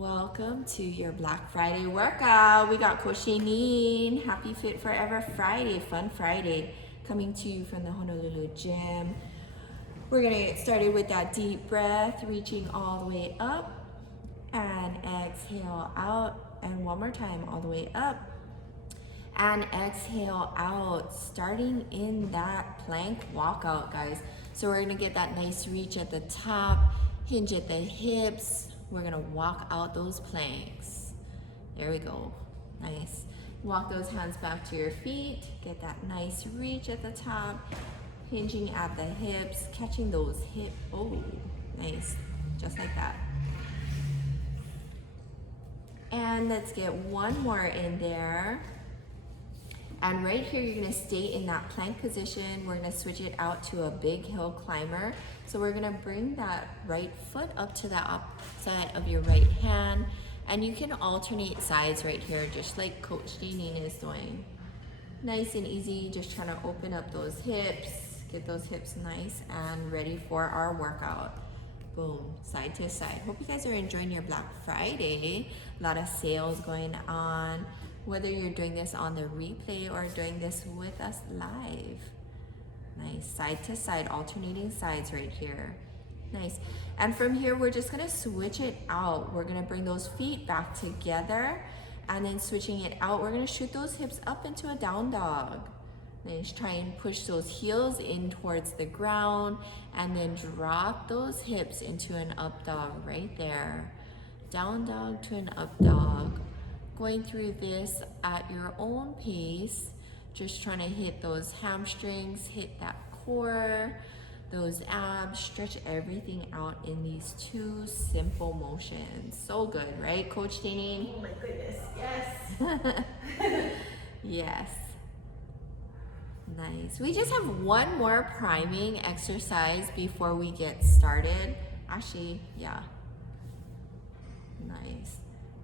Welcome to your Black Friday workout. We got Coach Janine. Happy Fit Forever Friday, Fun Friday, coming to you from the Honolulu gym. We're gonna get started with that deep breath, reaching all the way up and exhale out. And one more time, all the way up and exhale out, starting in that plank walkout, guys. So we're gonna get that nice reach at the top, hinge at the hips. We're gonna walk out those planks. There we go, nice. Walk those hands back to your feet, get that nice reach at the top, hinging at the hips, catching those hip, oh, nice, just like that. And let's get one more in there. And right here, you're gonna stay in that plank position. We're gonna switch it out to a big hill climber. So we're gonna bring that right foot up to the outside of your right hand. And you can alternate sides right here, just like Coach Janine is doing. Nice and easy, just trying to open up those hips, get those hips nice and ready for our workout. Boom, side to side. Hope you guys are enjoying your Black Friday. A lot of sales going on. Whether you're doing this on the replay or doing this with us live. Nice, side to side, alternating sides right here. Nice, and from here, we're just gonna switch it out. We're gonna bring those feet back together and then switching it out, we're gonna shoot those hips up into a down dog. Nice, try and push those heels in towards the ground and then drop those hips into an up dog right there. Down dog to an up dog. Going through this at your own pace, just trying to hit those hamstrings, hit that core, those abs, stretch everything out in these two simple motions. So good, right, Coach Janine? Oh my goodness, yes. Yes. Nice. We just have one more priming exercise before we get started. Actually, yeah. Nice.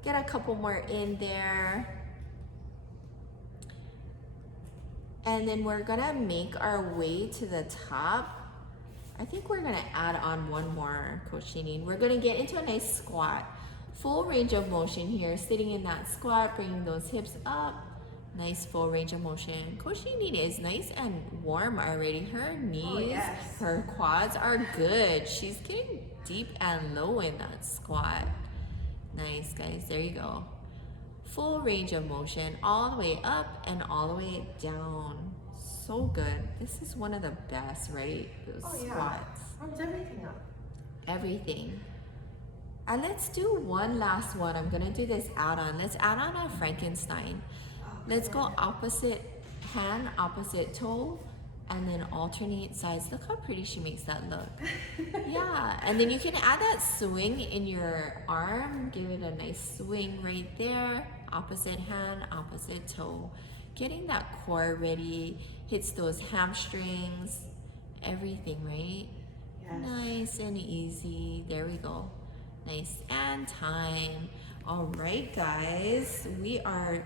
Get a couple more in there. And then we're gonna make our way to the top. I think we're gonna add on one more, Coach Janine. We're gonna get into a nice squat. Full range of motion here, sitting in that squat, bringing those hips up. Nice full range of motion. Coach Janine is nice and warm already. Her knees, her quads are good. She's getting deep and low in that squat. Nice, guys, there you go. Full range of motion, all the way up and all the way down. So good. This is one of the best, right? Those squats. Warms everything up. Everything. And let's do one last one. I'm gonna do this add-on. Let's add on a Frankenstein. Let's go opposite hand, opposite toe, and then alternate sides. Look how pretty she makes that look. Yeah, and then you can add that swing in your arm. Give it a nice swing right there. Opposite hand, opposite toe. Getting that core ready, hits those hamstrings, everything, right? Yes. Nice and easy. There we go. Nice, and time. All right, guys, we are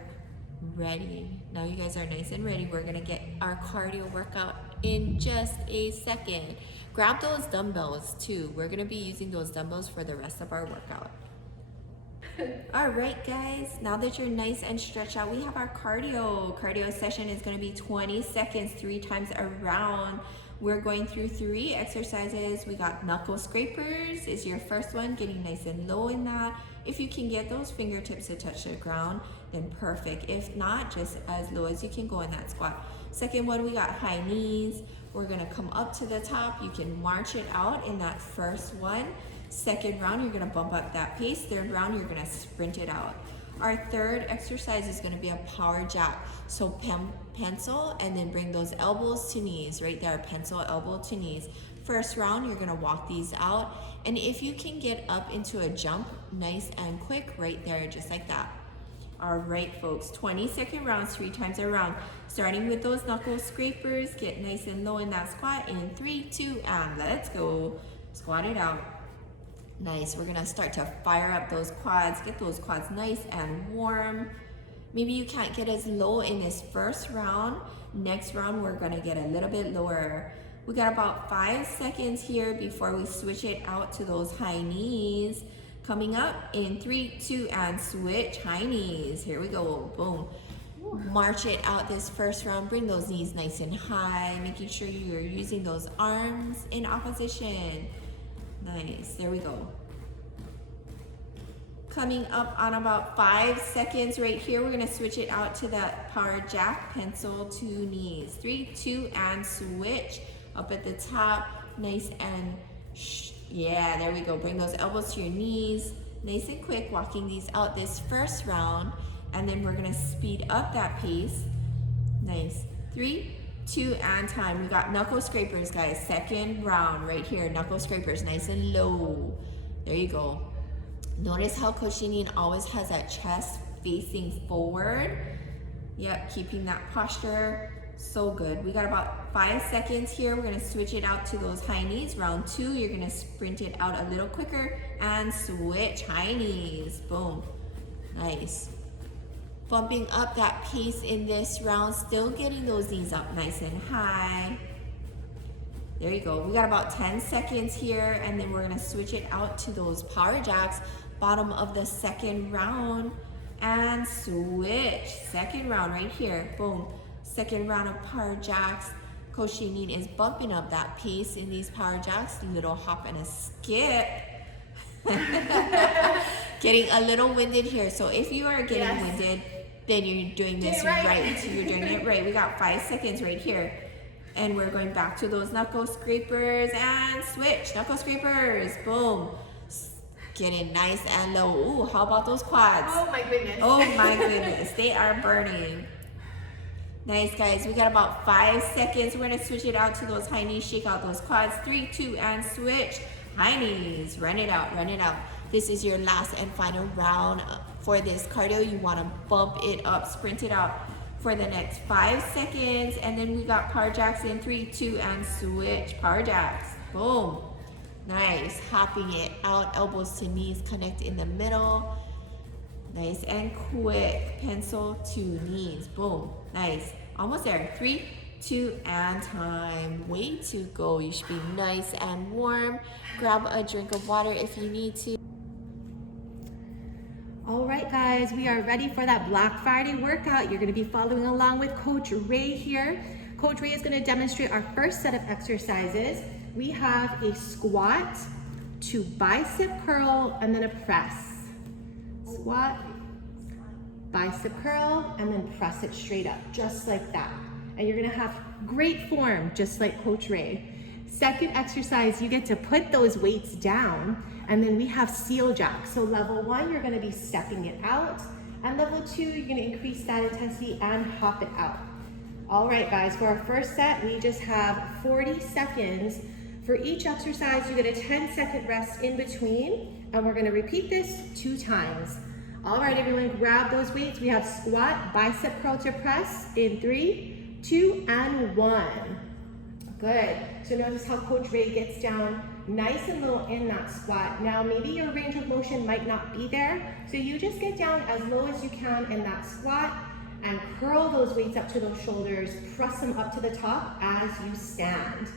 ready. Now you guys are nice and ready. We're gonna get our cardio workout in just a second. Grab those dumbbells too. We're gonna be using those dumbbells for the rest of our workout. All right, guys, now that you're nice and stretched out, we have our cardio session is gonna be 20 seconds, 3 times around. We're going through 3 exercises. We got Knuckle Scrapers is your first one, getting nice and low in that. If you can get those fingertips to touch the ground, then perfect. If not, just as low as you can go in that squat. Second one, we got high knees. We're gonna come up to the top. You can march it out in that first one. Second round, you're gonna bump up that pace. Third round, you're gonna sprint it out. Our third exercise is gonna be a power jack. So pencil and then bring those elbows to knees, right there, pencil, elbow to knees. First round, you're gonna walk these out. And if you can get up into a jump, nice and quick, right there, just like that. All right, folks, 20-second rounds, 3 times around. Starting with those knuckle scrapers, get nice and low in that squat in 3, 2, and let's go. Squat it out. Nice, we're gonna start to fire up those quads, get those quads nice and warm. Maybe you can't get as low in this first round. Next round, we're gonna get a little bit lower. We got about 5 seconds here before we switch it out to those high knees. Coming up in 3, 2, and switch. High knees. Here we go. Boom. March it out this first round. Bring those knees nice and high, making sure you're using those arms in opposition. Nice. There we go. Coming up on about 5 seconds right here, we're going to switch it out to that power jack, pencil to knees. 3, 2, and switch. Up at the top, nice and yeah, there we go. Bring those elbows to your knees. Nice and quick, walking these out this first round. And then we're gonna speed up that pace. Nice. 3, 2, and time. We got knuckle scrapers, guys. Second round right here. Knuckle scrapers, nice and low. There you go. Notice how Coach Janine always has that chest facing forward. Yep, keeping that posture. So good. We got about 5 seconds here. We're gonna switch it out to those high knees. Round 2, you're gonna sprint it out a little quicker and switch high knees. Boom. Nice. Bumping up that pace in this round, still getting those knees up nice and high. There you go. We got about 10 seconds here, and then we're gonna switch it out to those power jacks, bottom of the second round, and switch. Second round right here, boom. Second round of power jacks. Coach Janine is bumping up that pace in these power jacks, little hop and a skip. Getting a little winded here, so if you are getting winded, then you're doing this right. You're doing it right. We got 5 seconds right here. And we're going back to those knuckle scrapers and switch. Knuckle scrapers. Boom. Getting nice and low. Ooh, how about those quads? Oh my goodness. Oh my goodness. They are burning. Nice, guys. We got about 5 seconds. We're going to switch it out to those high knees. Shake out those quads. 3, 2, and switch. High knees. Run it out. Run it out. This is your last and final round for this cardio. You want to bump it up, sprint it out for the next 5 seconds. And then we got power jacks in 3, 2, and switch. Power jacks. Boom. Nice. Hopping it out. Elbows to knees connect in the middle. Nice and quick. Pencil to knees. Boom. Nice. Almost there. 3, 2, and time. Way to go. You should be nice and warm. Grab a drink of water if you need to. All right, guys, we are ready for that Black Friday workout. You're going to be following along with Coach Ray here. Coach Ray is going to demonstrate our first set of exercises. We have a squat to bicep curl and then a press. Squat, bicep curl, and then press it straight up, just like that. And you're going to have great form, just like Coach Ray. Second exercise, you get to put those weights down, and then we have seal jack. So level 1, you're gonna be stepping it out, and level 2, you're gonna increase that intensity and hop it out. All right, guys, for our first set, we just have 40 seconds. For each exercise, you get a 10-second rest in between, and we're gonna repeat this 2 times. All right, everyone, grab those weights. We have squat, bicep curl to press in 3, 2, and 1. Good. So notice how Coach Ray gets down nice and low in that squat. Now, maybe your range of motion might not be there, so you just get down as low as you can in that squat and curl those weights up to those shoulders, press them up to the top as you stand.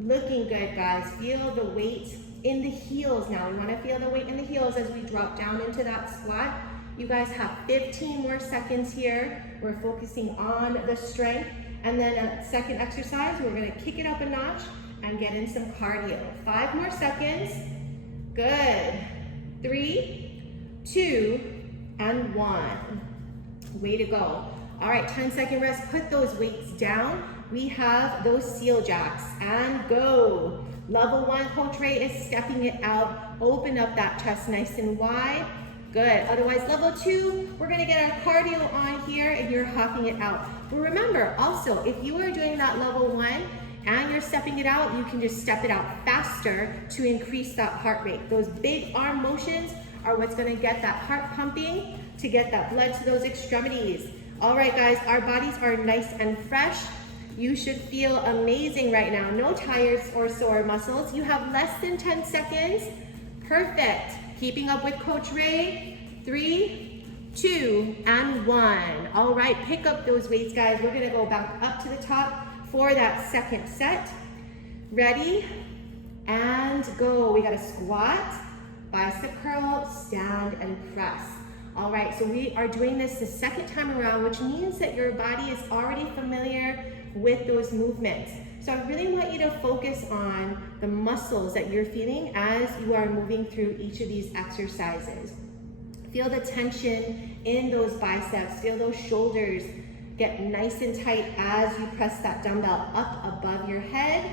Looking good, guys. Feel the weight in the heels now. We want to feel the weight in the heels as we drop down into that squat. You guys have 15 more seconds here. We're focusing on the strength. And then a second exercise, we're gonna kick it up a notch and get in some cardio. 5 more seconds. Good. 3, 2, and 1. Way to go. All right, 10-second rest. Put those weights down. We have those seal jacks, and go. Level 1, Coach Ray is stepping it out. Open up that chest nice and wide. Good. Otherwise, level 2, we're going to get our cardio on here and you're hopping it out. But remember, also, if you are doing that level 1 and you're stepping it out, you can just step it out faster to increase that heart rate. Those big arm motions are what's going to get that heart pumping to get that blood to those extremities. All right, guys, our bodies are nice and fresh. You should feel amazing right now. No tired or sore muscles. You have less than 10 seconds. Perfect. Keeping up with Coach Ray. 3, 2, and 1. All right, pick up those weights, guys. We're gonna go back up to the top for that second set. Ready? And go. We got a squat, bicep curl, stand, and press. All right, so we are doing this the second time around, which means that your body is already familiar with those movements. So I really want you to focus on the muscles that you're feeling as you are moving through each of these exercises. Feel the tension in those biceps, feel those shoulders get nice and tight as you press that dumbbell up above your head.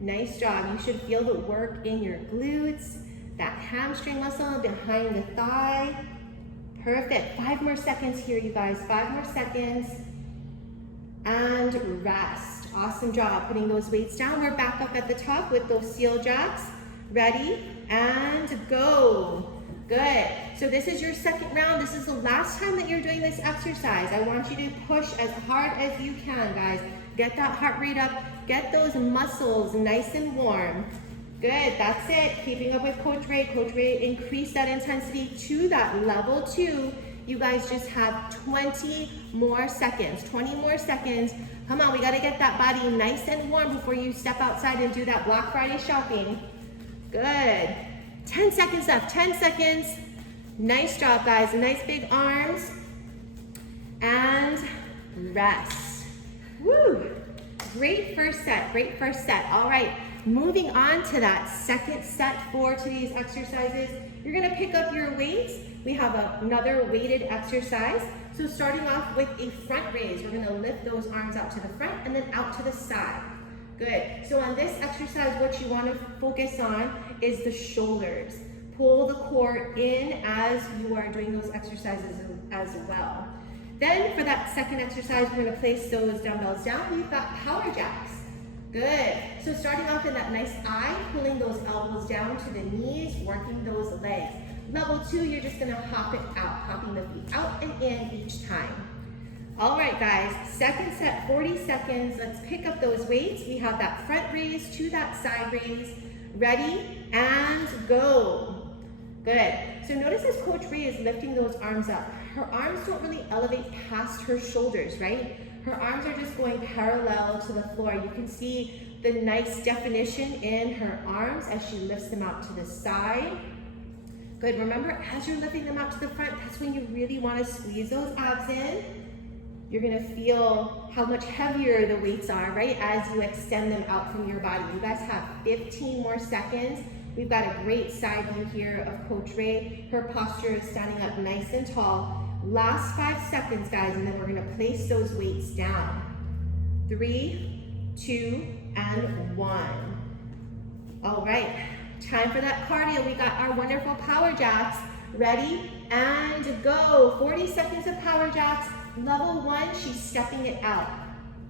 Nice job. You should feel the work in your glutes, that hamstring muscle behind the thigh. Perfect. 5 more seconds here, you guys. 5 more seconds. And rest. Awesome job putting those weights down. We're back up at the top with those seal jacks. Ready? And go. Good. So this is your second round. This is the last time that you're doing this exercise. I want you to push as hard as you can, guys. Get that heart rate up. Get those muscles nice and warm. Good. That's it. Keeping up with Coach Ray. Coach Ray increased that intensity to that level 2. You guys just have 20 more seconds. 20 more seconds. Come on. We got to get that body nice and warm before you step outside and do that Black Friday shopping. Good. 10 seconds left, 10 seconds. Nice job, guys. Nice big arms. And rest. Woo! Great first set, great first set. All right, moving on to that second set for today's exercises. You're gonna pick up your weights. We have another weighted exercise. So starting off with a front raise, we're gonna lift those arms out to the front and then out to the side. Good. So on this exercise, what you want to focus on is the shoulders. Pull the core in as you are doing those exercises as well. Then for that second exercise, we're going to place those dumbbells down. We've got power jacks. Good. So starting off in that nice I, pulling those elbows down to the knees, working those legs. Level 2, you're just going to hop it out, hopping the feet out and in each time. All right, guys, second set, 40 seconds. Let's pick up those weights. We have that front raise to that side raise. Ready, and go. Good. So notice as Coach Ray is lifting those arms up, her arms don't really elevate past her shoulders, right? Her arms are just going parallel to the floor. You can see the nice definition in her arms as she lifts them out to the side. Good. Remember, as you're lifting them out to the front, that's when you really want to squeeze those abs in. You're gonna feel how much heavier the weights are, right, as you extend them out from your body. You guys have 15 more seconds. We've got a great side view here of Coach Ray. Her posture is standing up nice and tall. Last 5 seconds, guys, and then we're gonna place those weights down. 3, 2, and 1. All right, time for that cardio. We got our wonderful power jacks. Ready, and go. 40 seconds of power jacks. Level 1, she's stepping it out.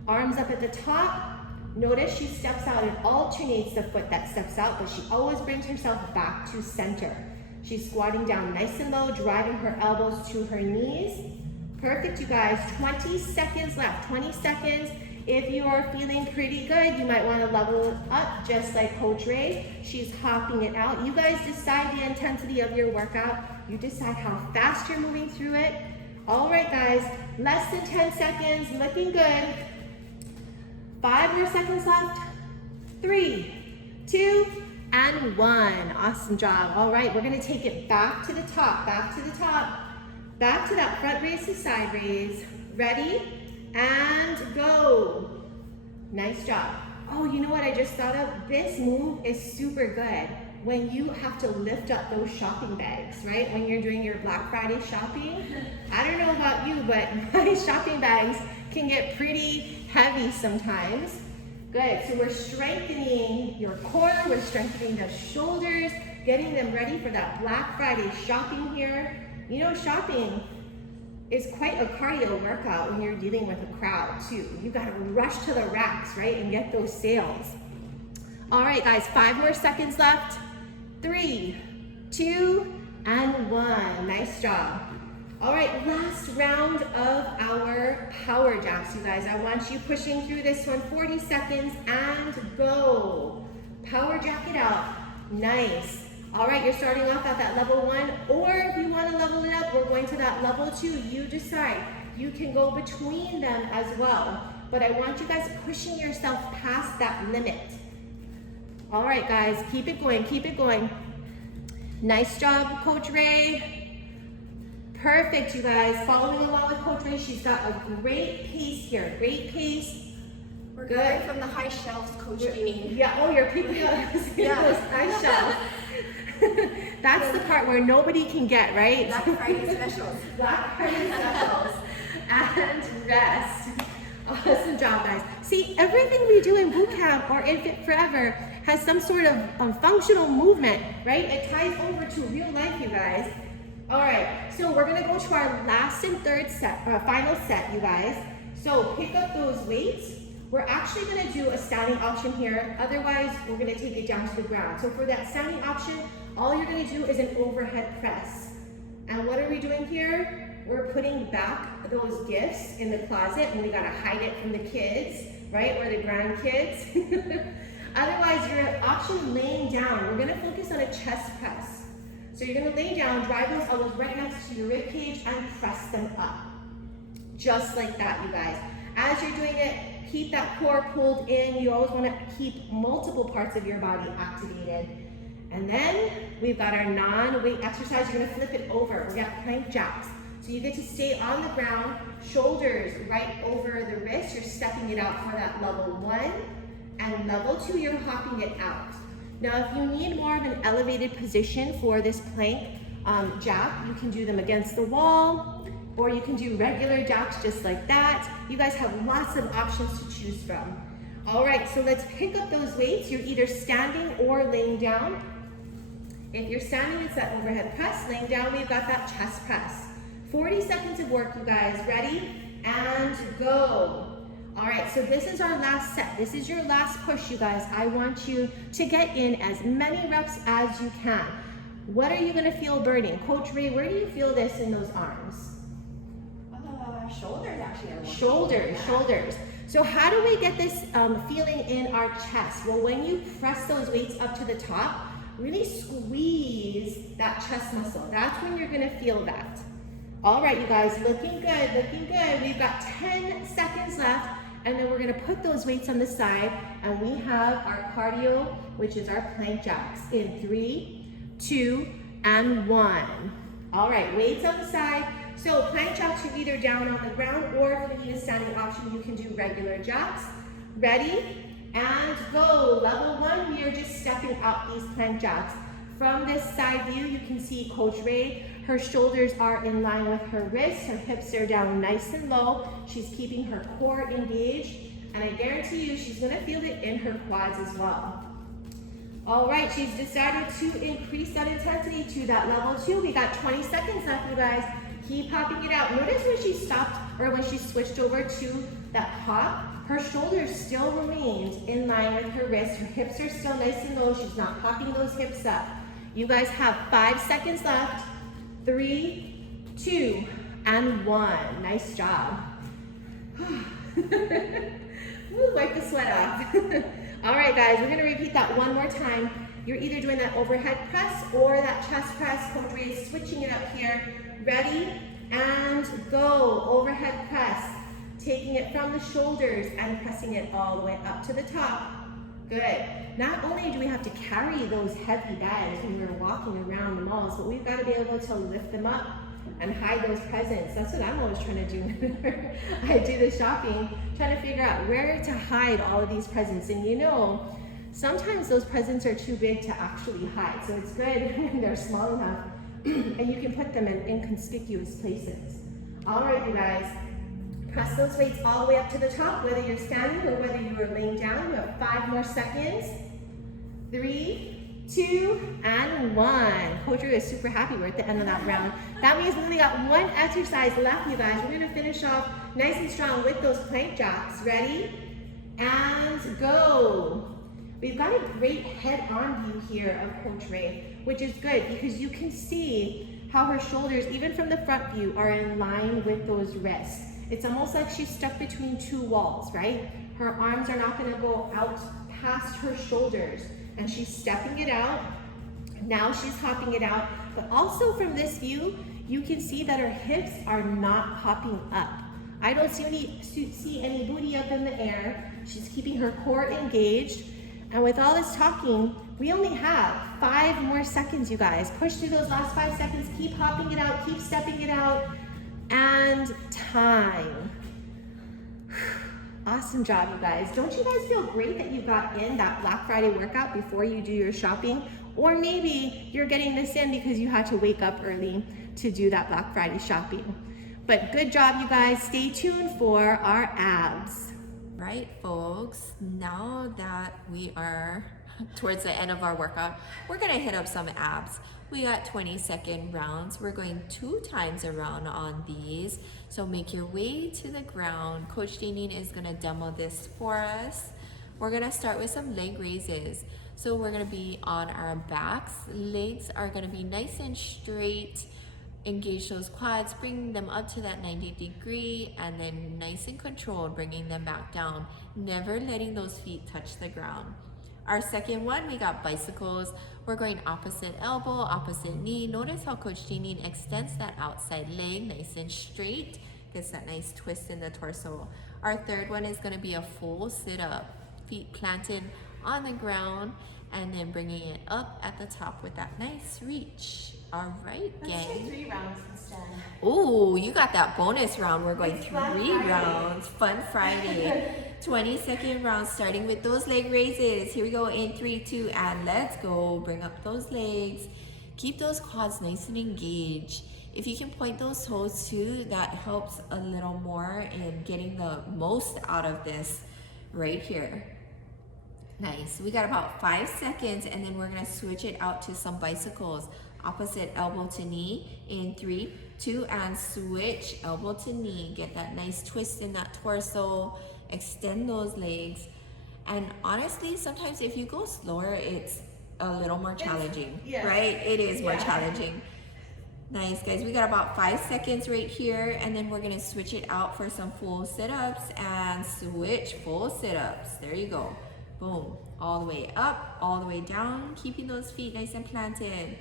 Arms up at the top. Notice she steps out and alternates the foot that steps out, but she always brings herself back to center. She's squatting down nice and low, driving her elbows to her knees. Perfect, you guys. 20 seconds left. 20 seconds. If you are feeling pretty good, you might want to level it up just like Coach Ray. She's hopping it out. You guys decide the intensity of your workout. You decide how fast you're moving through it. All right, guys, less than 10 seconds, looking good. 5 more seconds left. 3, 2, and 1. Awesome job. All right, we're gonna take it back to the top, back to the top, back to that front raise to side raise. Ready, and go. Nice job. Oh, you know what I just thought of? This move is super good when you have to lift up those shopping bags, right? When you're doing your Black Friday shopping. I don't know about you, but my shopping bags can get pretty heavy sometimes. Good, so we're strengthening your core, we're strengthening the shoulders, getting them ready for that Black Friday shopping here. You know, shopping is quite a cardio workout when you're dealing with a crowd too. You gotta rush to the racks, right, and get those sales. All right, guys, 5 more seconds left. 3, 2, and 1. Nice job. All right, last round of our power jacks, you guys. I want you pushing through this one. 40 seconds and go. Power jack it out. Nice. All right, you're starting off at that level 1, or if you want to level it up, we're going to that level 2. You decide. You can go between them as well. But I want you guys pushing yourself past that limit. All right, guys, keep it going, keep it going. Nice job, Coach Ray. Perfect, you guys. Following along with Coach Ray, she's got a great pace here. Great pace. We're Good. going from the high shelves, Coach Amy. Yeah, oh, you're picking up Yeah. those high shelves. That's the part where nobody can get, right? Black Friday specials. Black Friday specials and rest. Awesome job, guys. See, everything we do in boot camp or in Fit Forever has some sort of functional movement, right? It ties over to real life, you guys. All right, so we're gonna go to our last and third set, final set, you guys. So pick up those weights. We're actually gonna do a standing option here. Otherwise, we're gonna take it down to the ground. So for that standing option, all you're gonna do is an overhead press. And what are we doing here? We're putting back those gifts in the closet, and we gotta hide it from the kids, right? Or the grandkids. Otherwise, your option laying down. We're gonna focus on a chest press. So you're gonna lay down, drive those elbows right next to your rib cage, and press them up. Just like that, you guys. As you're doing it, keep that core pulled in. You always wanna keep multiple parts of your body activated. And then we've got our non-weight exercise. You're gonna flip it over. We got plank jacks. So you get to stay on the ground, shoulders right over the wrist. You're stepping it out for that level 1. And level 2, you're hopping it out. Now, if you need more of an elevated position for this plank jack, you can do them against the wall, or you can do regular jacks just like that. You guys have lots of options to choose from. All right, so let's pick up those weights. You're either standing or laying down. If you're standing, it's that overhead press. Laying down, we've got that chest press. 40 seconds of work, you guys. Ready? And go. All right, so this is our last set. This is your last push, you guys. I want you to get in as many reps as you can. What are you gonna feel burning? Coach Ray, where do you feel this in those arms? Shoulders actually are Shoulders, shoulders. So how do we get this feeling in our chest? Well, when you press those weights up to the top, really squeeze that chest muscle. That's when you're gonna feel that. All right, you guys, looking good, looking good. We've got 10 seconds left, and then we're gonna put those weights on the side, and we have our cardio, which is our plank jacks in 3, 2, and 1. All right, weights on the side. So plank jacks, you're either down on the ground, or if you need a standing option, you can do regular jacks. Ready? And go. Level 1, we are just stepping out these plank jacks. From this side view, you can see Coach Ray. Her shoulders are in line with her wrists. Her hips are down nice and low. She's keeping her core engaged. And I guarantee you, she's gonna feel it in her quads as well. All right, she's decided to increase that intensity to that level 2. We got 20 seconds left, you guys. Keep popping it out. Notice when she stopped, or when she switched over to that hop, her shoulders still remained in line with her wrists. Her hips are still nice and low. She's not popping those hips up. You guys have 5 seconds left. 3, 2, and 1. Nice job. Woo, wipe the sweat off. All right, guys, we're gonna repeat that one more time. You're either doing that overhead press or that chest press. Coach Ray is switching it up here. Ready? And go. Overhead press. Taking it from the shoulders and pressing it all the way up to the top. Good. Not only do we have to carry those heavy bags when we're walking around the malls, but we've got to be able to lift them up and hide those presents. That's what I'm always trying to do whenever I do the shopping, trying to figure out where to hide all of these presents. And you know, sometimes those presents are too big to actually hide. So it's good when they're small enough and you can put them in inconspicuous places. All right, you guys. Press those weights all the way up to the top, whether you're standing or whether you are laying down. You have 5 more seconds. 3, 2, and 1. Coach Ray is super happy we're at the end of that round. That means we only got 1 exercise left, you guys. We're gonna finish off nice and strong with those plank jacks. Ready? And go. We've got a great head-on view here of Coach Ray, which is good because you can see how her shoulders, even from the front view, are in line with those wrists. It's almost like she's stuck between 2 walls, right? Her arms are not gonna go out past her shoulders, and she's stepping it out. Now she's hopping it out, but also from this view, you can see that her hips are not popping up. I don't see any booty up in the air. She's keeping her core engaged. And with all this talking, we only have 5 more seconds, you guys. Push through those last 5 seconds, keep hopping it out, keep stepping it out, and time. Awesome job, you guys. Don't you guys feel great that you got in that Black Friday workout before you do your shopping? Or maybe you're getting this in because you had to wake up early to do that Black Friday shopping. But good job, you guys. Stay tuned for our abs. Right, folks, now that we are towards the end of our workout, we're gonna hit up some abs. We got 20-second rounds. We're going 2 times around on these. So make your way to the ground. Coach Janine is gonna demo this for us. We're gonna start with some leg raises. So we're gonna be on our backs. Legs are gonna be nice and straight. Engage those quads, bringing them up to that 90-degree, and then nice and controlled, bringing them back down, never letting those feet touch the ground. Our second one, we got bicycles. We're going opposite elbow, opposite knee. Notice how Coach Janine extends that outside leg nice and straight, gets that nice twist in the torso. Our third one is going to be a full sit-up, feet planted on the ground, and then bringing it up at the top with that nice reach. All right, gang. Let's do 3 rounds instead. Oh, you got that bonus round. We're going It's 3 Black Friday. rounds. Fun Friday. 20-second rounds, starting with those leg raises. Here we go in 3, 2, and let's go. Bring up those legs. Keep those quads nice and engaged. If you can point those toes too, that helps a little more in getting the most out of this right here. Nice. We got about 5 seconds, and then we're gonna switch it out to some bicycles. Opposite elbow to knee in 3, 2, and switch elbow to knee. Get that nice twist in that torso. Extend those legs. And honestly, sometimes if you go slower, it's a little more challenging, yes. right? It is more Yeah. challenging. Nice, guys. We got about 5 seconds right here, and then we're gonna switch it out for some full sit-ups and switch full sit-ups. There you go. Boom. All the way up, all the way down, keeping those feet nice and planted.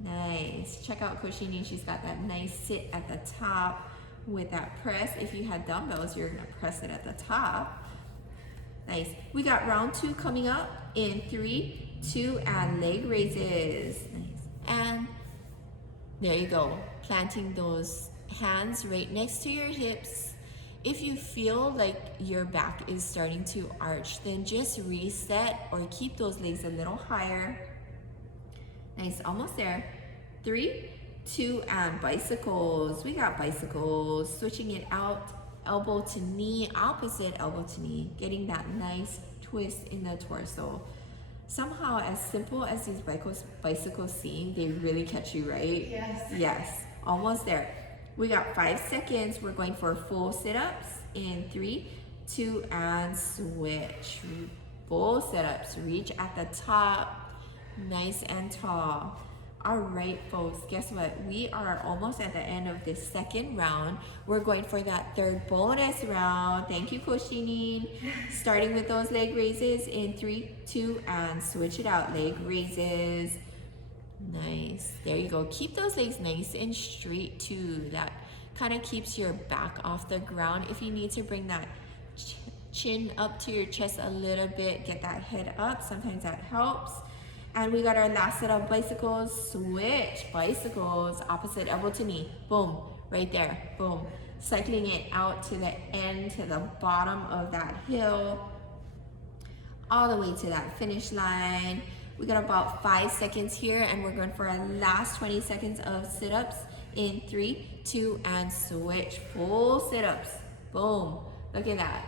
Nice. Check out Coach Janine. She's got that nice sit at the top with that press. If you had dumbbells, you're gonna press it at the top. Nice. We got round 2 coming up in 3, 2, and leg raises. Nice. And there you go. Planting those hands right next to your hips. If you feel like your back is starting to arch, then just reset or keep those legs a little higher. Nice, almost there. 3, 2, and bicycles. We got bicycles. Switching it out, elbow to knee, opposite elbow to knee. Getting that nice twist in the torso. Somehow, as simple as these bicycles seem, they really catch you, right? Yes. Yes, almost there. We got 5 seconds. We're going for full sit-ups in 3, 2, and switch. Full sit-ups. Reach at the top. Nice and tall. All right, folks, guess what? We are almost at the end of this second round. We're going for that third bonus round. Thank you, Coach Janine. Starting with those leg raises in 3, 2, and switch it out. Leg raises. Nice. There you go. Keep those legs nice and straight too. That kind of keeps your back off the ground. If you need to bring that chin up to your chest a little bit, get that head up. Sometimes that helps. And we got our last set of bicycles. Switch bicycles, opposite elbow to knee. Boom, right there. Boom. Cycling it out to the end, to the bottom of that hill, all the way to that finish line. We got about 5 seconds here, and we're going for our last 20 seconds of sit-ups in 3, 2, and switch. Full sit-ups. Boom. Look at that.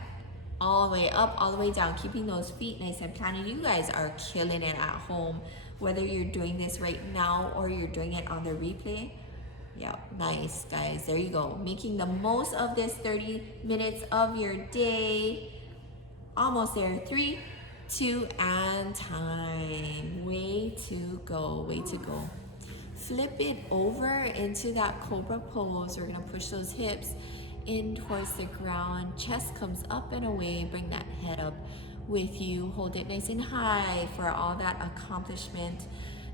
All the way up, all the way down, keeping those feet nice and planted. You guys are killing it at home, whether you're doing this right now or you're doing it on the replay. Yeah, nice, guys. There you go. Making the most of this 30 minutes of your day. Almost there. 3, 2, and time. Way to go, way to go. Flip it over into that cobra pose. We're gonna push those hips in towards the ground. Chest comes up and away. Bring that head up with you. Hold it nice and high for all that accomplishment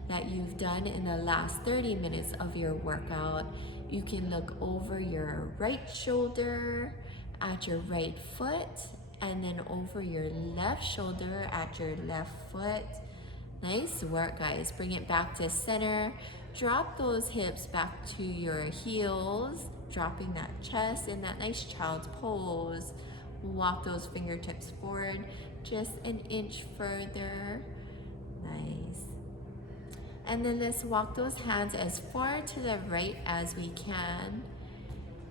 that you've done in the last 30 minutes of your workout. You can look over your right shoulder at your right foot and then over your left shoulder at your left foot. Nice work, guys. Bring it back to center. Drop those hips back to your heels, dropping that chest in that nice child's pose. Walk those fingertips forward just an inch further. Nice. And then let's walk those hands as far to the right as we can.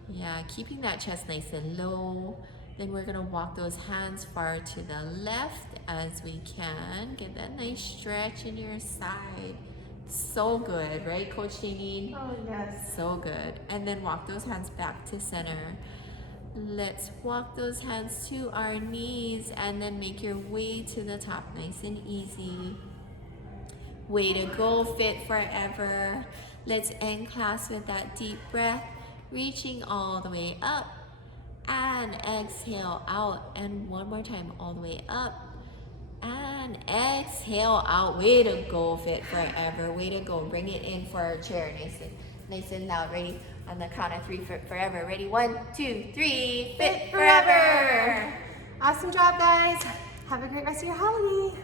Yeah, keeping that chest nice and low. Then we're gonna walk those hands far to the left as we can. Get that nice stretch in your side. So good, right, Coach Janine? Oh, yes. So good. And then walk those hands back to center. Let's walk those hands to our knees and then make your way to the top, nice and easy. Way to go, Fit Forever. Let's end class with that deep breath, reaching all the way up. And exhale out. And one more time, all the way up. And exhale out. Way to go, Fit Forever. Way to go. Bring it in for our chair. Nice and loud. Ready? On the count of 3, Fit Forever. Ready? 1, 2, 3. Fit Forever. Awesome job, guys. Have a great rest of your holiday.